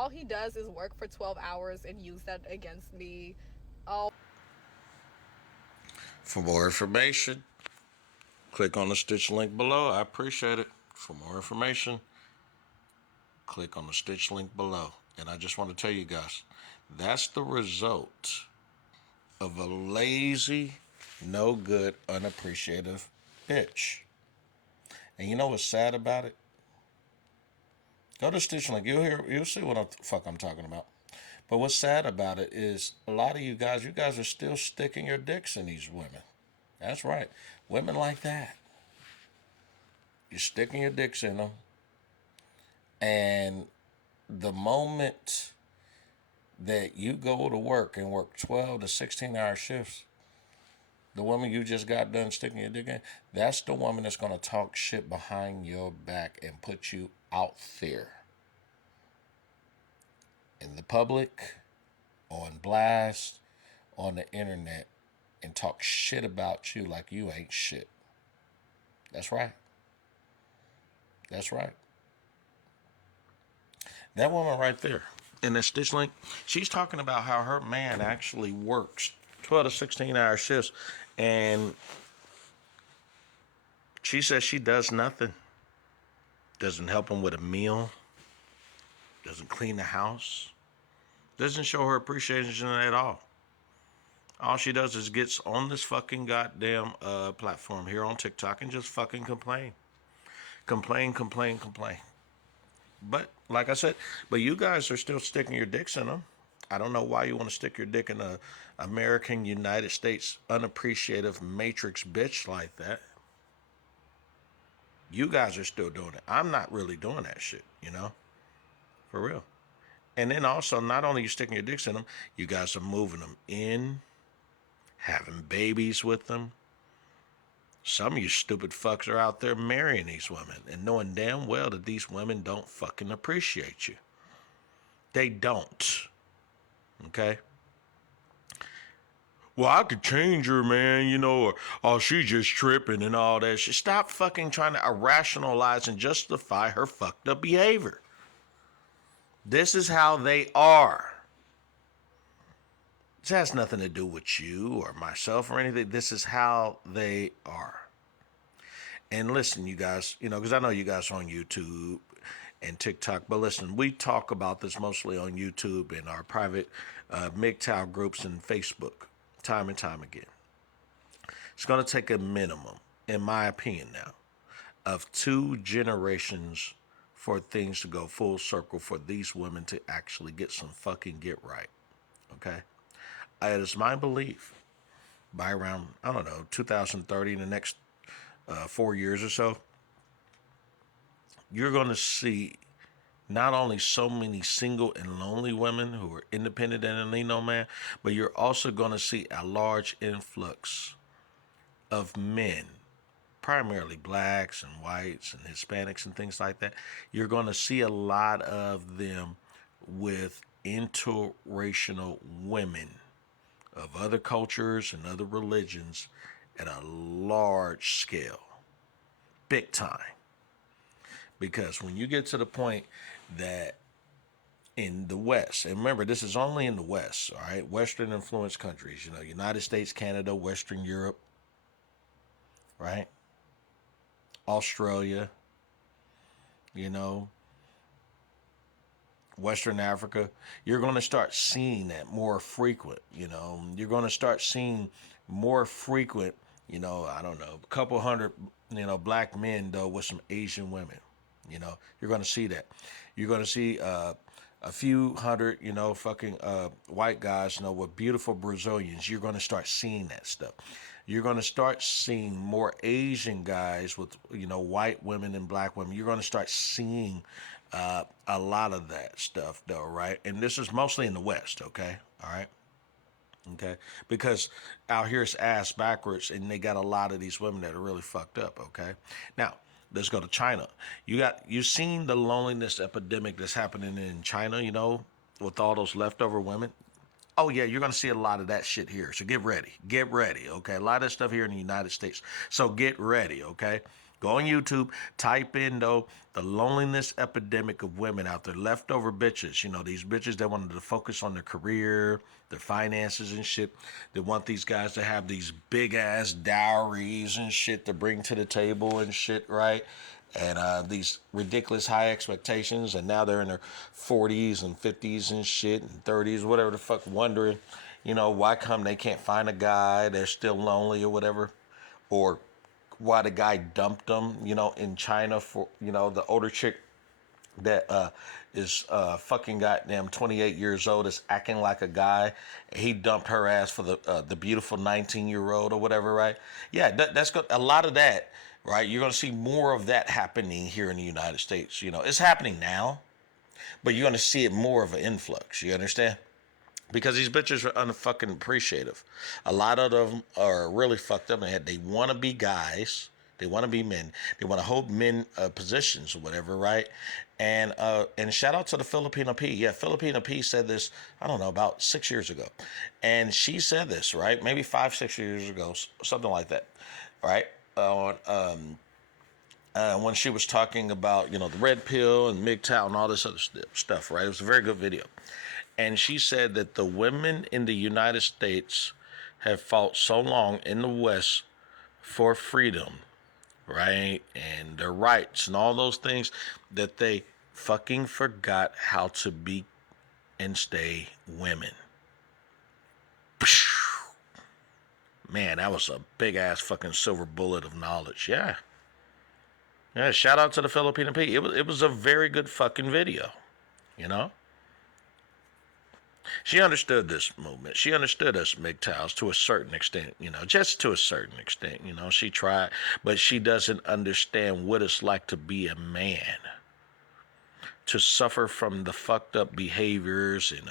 all he does is work for 12 hours and use that against me. Oh. For more information, click on the Stitch link below. I appreciate it. For more information, click on the Stitch link below. And I just want to tell you guys, that's the result of a lazy, no good, unappreciative bitch. And you know what's sad about it? Go to Stitch link. You'll see what the fuck I'm talking about. But what's sad about it is a lot of you guys are still sticking your dicks in these women. That's right. Women like that. You're sticking your dicks in them. And the moment that you go to work and work 12 to 16-hour shifts, the woman you just got done sticking your dick in, that's the woman that's going to talk shit behind your back and put you out there in the public, on blast, on the internet, and talk shit about you like you ain't shit. That's right. That's right. That woman right there in that Stitch link, she's talking about how her man actually works 12 to 16-hour shifts, and she says she does nothing. Doesn't help him with a meal. Doesn't clean the house. Doesn't show her appreciation at all. All she does is gets on this fucking goddamn platform here on TikTok and just fucking complain. Complain, complain, complain. But like I said, but you guys are still sticking your dicks in them. I don't know why you want to stick your dick in a American United States unappreciative matrix bitch like that. You guys are still doing it. I'm not really doing that shit, for real. And then also, not only you sticking your dicks in them, you guys are moving them in, having babies with them. Some of you stupid fucks are out there marrying these women and knowing damn well that these women don't fucking appreciate you. They don't. Okay? Well, I could change her, man, or oh, she's just tripping and all that shit. Stop fucking trying to rationalize and justify her fucked up behavior. This is how they are. This has nothing to do with you or myself or anything. This is how they are. And listen, you guys, because I know you guys are on YouTube and TikTok, but listen, we talk about this mostly on YouTube and our private MGTOW groups and Facebook, time and time again. It's going to take a minimum, in my opinion now, of 2 generations for things to go full circle for these women to actually get some fucking get right. Okay? It is my belief by around, 2030, in the next 4 years or so, you're going to see not only so many single and lonely women who are independent and need no man, but you're also going to see a large influx of men, primarily blacks and whites and Hispanics and things like that. You're going to see a lot of them with interracial women of other cultures and other religions at a large scale, big time. Because when you get to the point that in the West, and remember, this is only in the West, all right, Western influenced countries, United States, Canada, Western Europe, right? Australia, Western Africa, you're going to start seeing that more frequent. You're going to start seeing more frequent, I don't know, a couple hundred, black men, though, with some Asian women. You're going to see that. You're going to see a few hundred, fucking white guys, with beautiful Brazilians. You're going to start seeing that stuff. You're going to start seeing more Asian guys with, white women and black women. You're going to start seeing a lot of that stuff, though, right? And this is mostly in the West, okay? All right? Okay? Because out here it's ass backwards, and they got a lot of these women that are really fucked up, okay? Now, let's go to China. You've seen the loneliness epidemic that's happening in China, with all those leftover women. Oh yeah, you're gonna see a lot of that shit here. So get ready, okay? A lot of stuff here in the United States. So get ready, okay? Go on YouTube, type in, though, the loneliness epidemic of women out there, leftover bitches. You know, these bitches that wanted to focus on their career, their finances and shit. They want these guys to have these big ass dowries and shit to bring to the table and shit, right? And these ridiculous high expectations. And now they're in their 40s and 50s and shit and 30s, whatever the fuck, wondering, you know, why come they can't find a guy, they're still lonely or whatever. Or why the guy dumped them, you know, in China for, you know, the older chick that is fucking goddamn 28 years old is acting like a guy. He dumped her ass for the beautiful 19-year-old or whatever, right? Yeah, that's good. A lot of that, right? You're going to see more of that happening here in the United States. You know, it's happening now, but you're going to see it more of an influx. You understand? Because these bitches are unfucking appreciative. A lot of them are really fucked up. They want to be guys. They want to be men. They want to hold men positions or whatever, right? And shout out to the Filipino P. Yeah, Filipino P said this, I don't know, about 6 years ago. And she said this, right? Maybe 5-6 years ago, something like that, right? When she was talking about, you know, the red pill and MGTOW and all this other stuff, right? It was a very good video. And she said that the women in the United States have fought so long in the West for freedom, right? And their rights and all those things that they fucking forgot how to be and stay women. Man, that was a big ass fucking silver bullet of knowledge. Yeah. Yeah, shout out to the Filipino P. It was a very good fucking video, you know? She understood this movement. She understood us MGTOWs to a certain extent, you know, just to a certain extent, you know. She tried, but she doesn't understand what it's like to be a man, to suffer from the fucked up behaviors and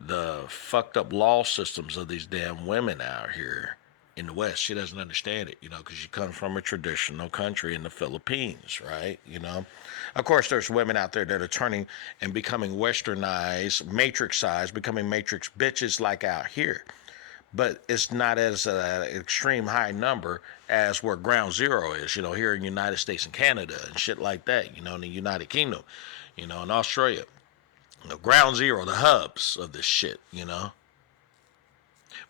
the fucked up law systems of these damn women out here in the West. She doesn't understand it, you know, because she comes from a traditional country in the Philippines, right? You know, of course, there's women out there that are turning and becoming westernized, matrixized, becoming matrix bitches like out here. But it's not as an extreme high number as where ground zero is, you know, here in the United States and Canada and shit like that, you know, in the United Kingdom, you know, in Australia. You know, ground zero, the hubs of this shit, you know.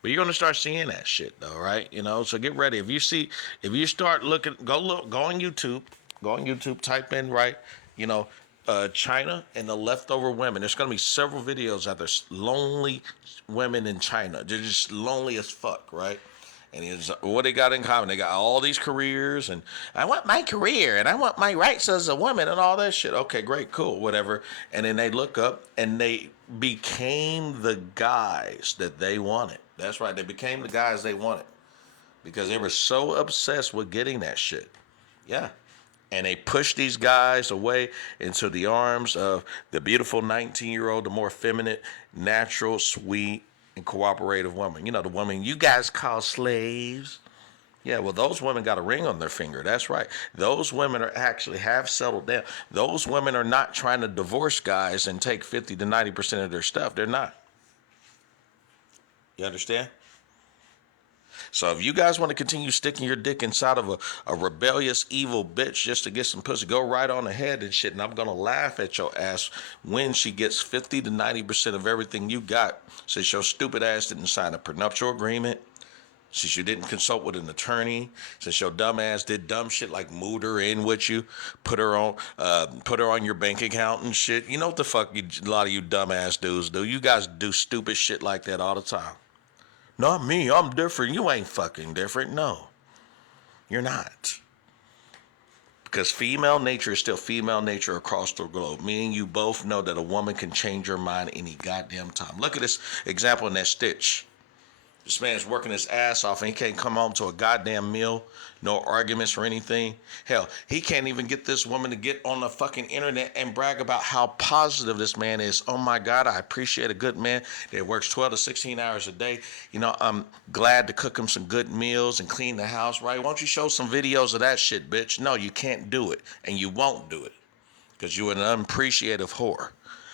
But you're gonna start seeing that shit though, right? You know, so get ready. If you start looking, go on YouTube, type in, right, you know, China and the leftover women. There's gonna be several videos out there. Lonely women in China. They're just lonely as fuck, right? And it's, what they got in common, they got all these careers, and I want my career, and I want my rights as a woman, and all that shit. Okay, great, cool, whatever. And then they look up, and they became the guys that they wanted. That's right, they became the guys they wanted because they were so obsessed with getting that shit. Yeah. And they pushed these guys away into the arms of the beautiful 19-year-old, the more feminine, natural, sweet, and cooperative woman. You know, the woman you guys call slaves. Yeah, well, those women got a ring on their finger. That's right. Those women are actually have settled down. Those women are not trying to divorce guys and take 50 to 90% of their stuff. They're not. You understand? So if you guys want to continue sticking your dick inside of a rebellious, evil bitch just to get some pussy, go right on ahead and shit. And I'm going to laugh at your ass when she gets 50 to 90% of everything you got, since your stupid ass didn't sign a prenuptial agreement, since you didn't consult with an attorney, since your dumb ass did dumb shit like moved her in with you, put her on your bank account and shit. You know what the fuck a lot of you dumb ass dudes do? You guys do stupid shit like that all the time. Not me, I'm different. You ain't fucking different. No, you're not. Because female nature is still female nature across the globe. Me and you both know that a woman can change her mind any goddamn time. Look at this example in that Stitch. This man's working his ass off and he can't come home to a goddamn meal, no arguments or anything. Hell, he can't even get this woman to get on the fucking internet and brag about how positive this man is. Oh my God, I appreciate a good man that works 12 to 16 hours a day. You know, I'm glad to cook him some good meals and clean the house, right? Why don't you show some videos of that shit, bitch? No, you can't do it, and you won't do it because you're an unappreciative whore.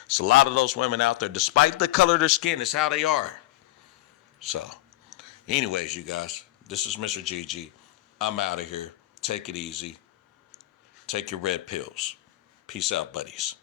So a lot of those women out there, despite the color of their skin, it's how they are. So, anyways, you guys, this is Mr. GG. I'm out of here. Take it easy. Take your red pills. Peace out, buddies.